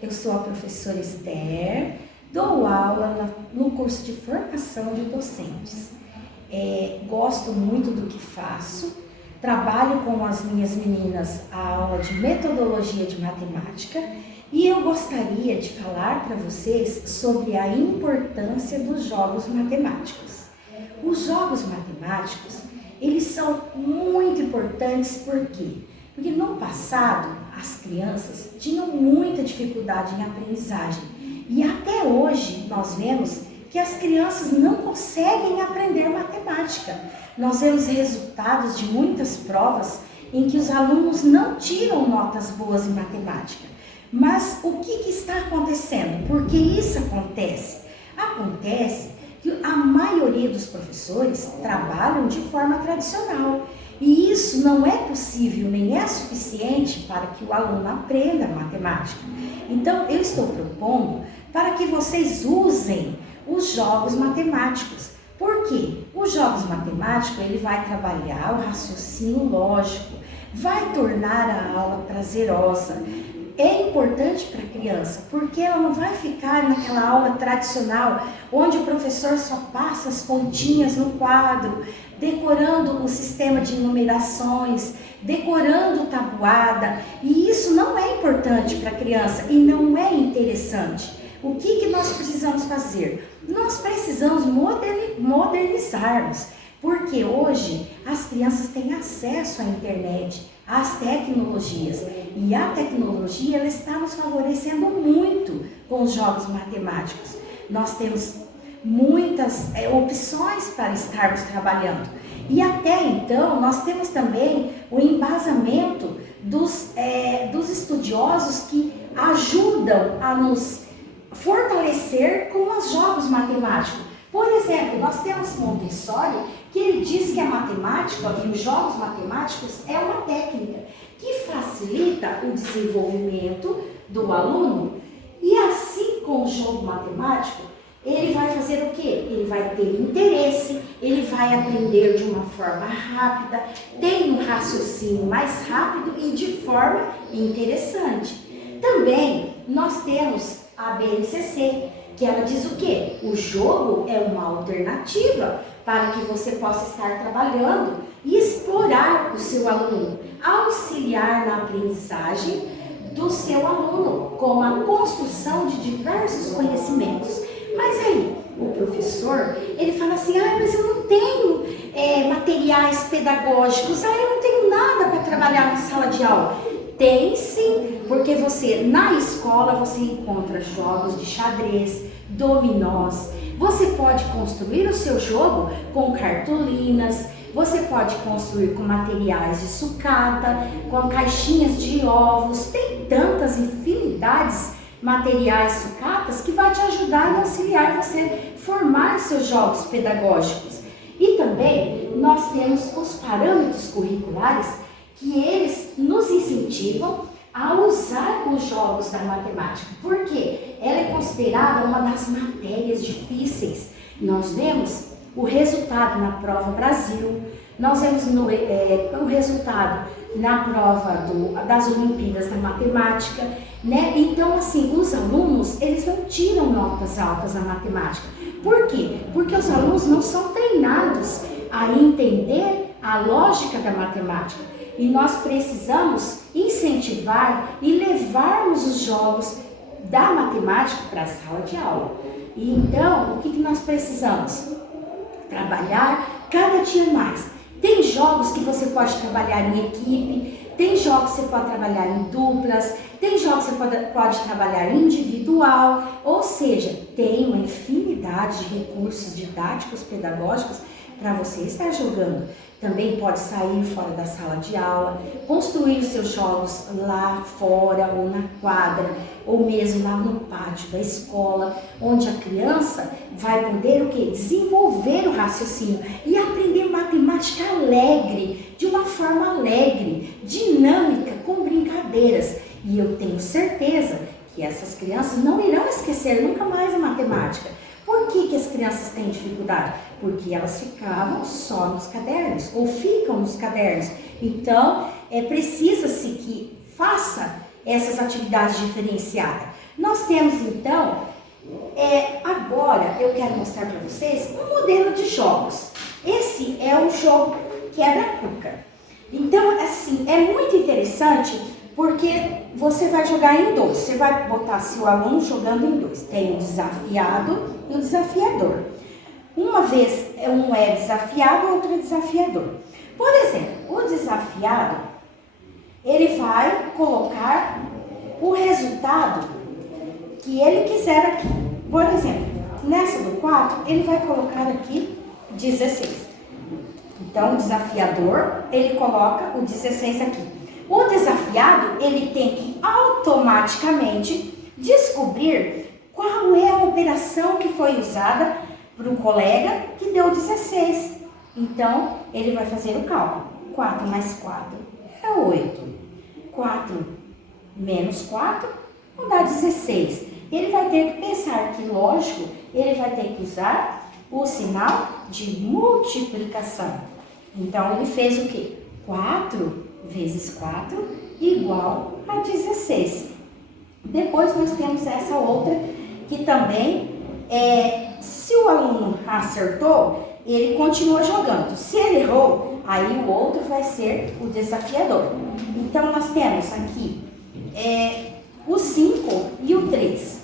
eu sou a professora Esther, dou aula no curso de formação de docentes. Gosto muito do que faço, trabalho com as minhas meninas a aula de metodologia de matemática e eu gostaria de falar para vocês sobre a importância dos jogos matemáticos. Os jogos matemáticos, eles são muito importantes, por quê? Porque no passado, as crianças tinham muita dificuldade em aprendizagem. E até hoje, nós vemos que as crianças não conseguem aprender matemática. Nós vemos resultados de muitas provas em que os alunos não tiram notas boas em matemática. Mas o que está acontecendo? Por que isso acontece? Acontece que a maioria dos professores trabalham de forma tradicional. E isso não é possível, nem é suficiente para que o aluno aprenda matemática. Então, eu estou propondo para que vocês usem os jogos matemáticos. Por quê? Os jogos matemáticos, ele vai trabalhar o raciocínio lógico, vai tornar a aula prazerosa. É importante para a criança, porque ela não vai ficar naquela aula tradicional, onde o professor só passa as continhas no quadro, decorando o sistema de numerações, decorando tabuada, e isso não é importante para a criança e não é interessante. O que nós precisamos fazer? Nós precisamos modernizarmos, porque hoje as crianças têm acesso à internet, às tecnologias, e a tecnologia ela está nos favorecendo muito com os jogos matemáticos. Nós temos muitas opções para estarmos trabalhando. E até então, nós temos também o embasamento dos estudiosos que ajudam a nos fortalecer com os jogos matemáticos. Por exemplo, nós temos Montessori, que ele diz que a matemática e os jogos matemáticos é uma técnica que facilita o desenvolvimento do aluno. E assim, com o jogo matemático, ele vai fazer o quê? Ele vai ter interesse, ele vai aprender de uma forma rápida, tem um raciocínio mais rápido e de forma interessante. Também nós temos a BNCC, que ela diz o quê? O jogo é uma alternativa para que você possa estar trabalhando e explorar o seu aluno, auxiliar na aprendizagem do seu aluno, com a construção de diversos conhecimentos. Mas aí, o professor, ele fala assim, mas eu não tenho materiais pedagógicos, eu não tenho nada para trabalhar na sala de aula. Tem sim, porque você, na escola, você encontra jogos de xadrez, dominós, você pode construir o seu jogo com cartolinas, você pode construir com materiais de sucata, com caixinhas de ovos, tem tantas infinidades materiais sucatas que vai te ajudar e auxiliar você formar seus jogos pedagógicos. E também nós temos os parâmetros curriculares que eles nos incentivam a usar os jogos da matemática, porque ela é considerada uma das matérias difíceis. Nós vemos o resultado na prova Brasil, nós vemos o resultado na prova das Olimpíadas da Matemática, né? Então, assim, os alunos, eles não tiram notas altas na matemática. Por quê? Porque os alunos não são treinados a entender a lógica da matemática. E nós precisamos incentivar e levarmos os jogos da matemática para a sala de aula. E então, o que nós precisamos? Trabalhar cada dia mais. Tem jogos que você pode trabalhar em equipe, tem jogos que você pode trabalhar em duplas, tem jogos que você pode trabalhar individual, ou seja, tem uma infinidade de recursos didáticos, pedagógicos para você estar jogando. Também pode sair fora da sala de aula, construir seus jogos lá fora ou na quadra, ou mesmo lá no pátio da escola, onde a criança vai poder o quê? Desenvolver o raciocínio e aprender matemática alegre, de uma forma alegre, dinâmica, com brincadeiras. E eu tenho certeza que essas crianças não irão esquecer nunca mais a matemática. Por que as crianças têm dificuldade? Porque elas ficavam só nos cadernos, ou ficam nos cadernos. Então, precisa-se que faça essas atividades diferenciadas. Nós temos então, agora eu quero mostrar para vocês um modelo de jogos. Esse é o jogo quebra-cuca. Então, assim, é muito interessante porque você vai jogar em dois. Você vai botar seu aluno jogando em dois. Tem o desafiado e o desafiador. Uma vez um é desafiado, o outro é desafiador. Por exemplo, o desafiado, ele vai colocar o resultado que ele quiser aqui. Por exemplo, nessa do 4, ele vai colocar aqui 16. Então, o desafiador, ele coloca o 16 aqui. O desafiado, ele tem que automaticamente descobrir qual é a operação que foi usada para o colega que deu 16. Então, ele vai fazer o cálculo. 4 mais 4 é 8. 4 menos 4 vai dar 16. Ele vai ter que pensar que, lógico, ele vai ter que usar o sinal de multiplicação. Então, ele fez o quê? 4 vezes 4 igual a 16. Depois, nós temos essa outra que também se o aluno acertou, ele continua jogando. Se ele errou, aí o outro vai ser o desafiador. Então, nós temos aqui o 5 e o 3.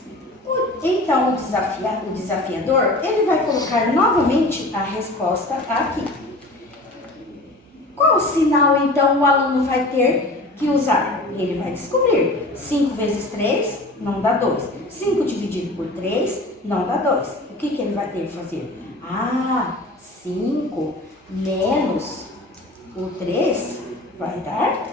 Então, o desafiador, ele vai colocar novamente a resposta aqui. Qual sinal, então, o aluno vai ter que usar? Ele vai descobrir. 5 vezes 3 não dá 2. 5 dividido por 3 não dá 2. O que ele vai ter que fazer? 5 menos o 3 vai dar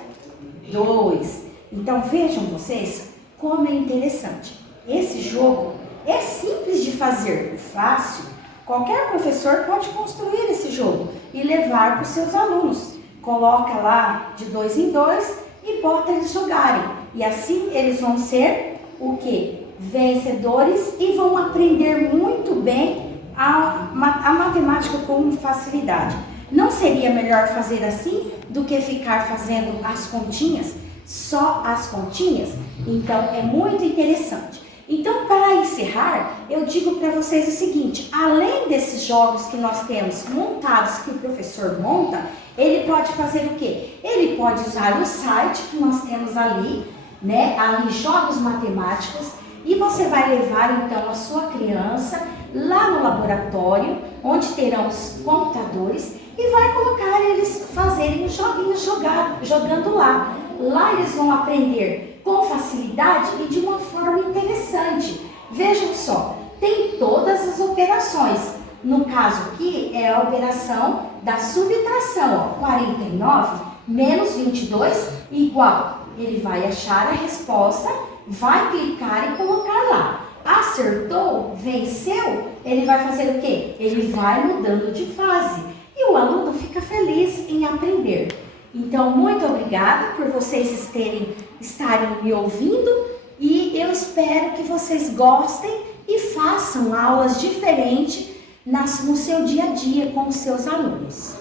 2. Então, vejam vocês como é interessante. Esse jogo é simples de fazer, fácil. Qualquer professor pode construir esse jogo e levar para os seus alunos. Coloca lá de 2 em 2 e bota eles jogarem. E assim eles vão ser o quê? Vencedores e vão aprender muito bem a matemática com facilidade. Não seria melhor fazer assim do que ficar fazendo as continhas? Só as continhas? Então é muito interessante. Então, para encerrar, eu digo para vocês o seguinte: além desses jogos que nós temos montados, que o professor monta, ele pode fazer o quê? Ele pode usar o site que nós temos ali, né? Ali, jogos matemáticos, e você vai levar então a sua criança lá no laboratório, onde terão os computadores, e vai colocar eles fazerem os joguinhos jogando lá. Lá eles vão aprender com facilidade e de uma forma interessante. Vejam só, tem todas as operações. No caso aqui é a operação da subtração, ó, 49 menos 22 igual. Ele vai achar a resposta, vai clicar e colocar lá. Acertou, venceu, ele vai fazer o quê? Ele vai mudando de fase e o aluno fica feliz em aprender. Então, muito obrigada por vocês estarem me ouvindo e eu espero que vocês gostem e façam aulas diferentes no seu dia a dia com os seus alunos.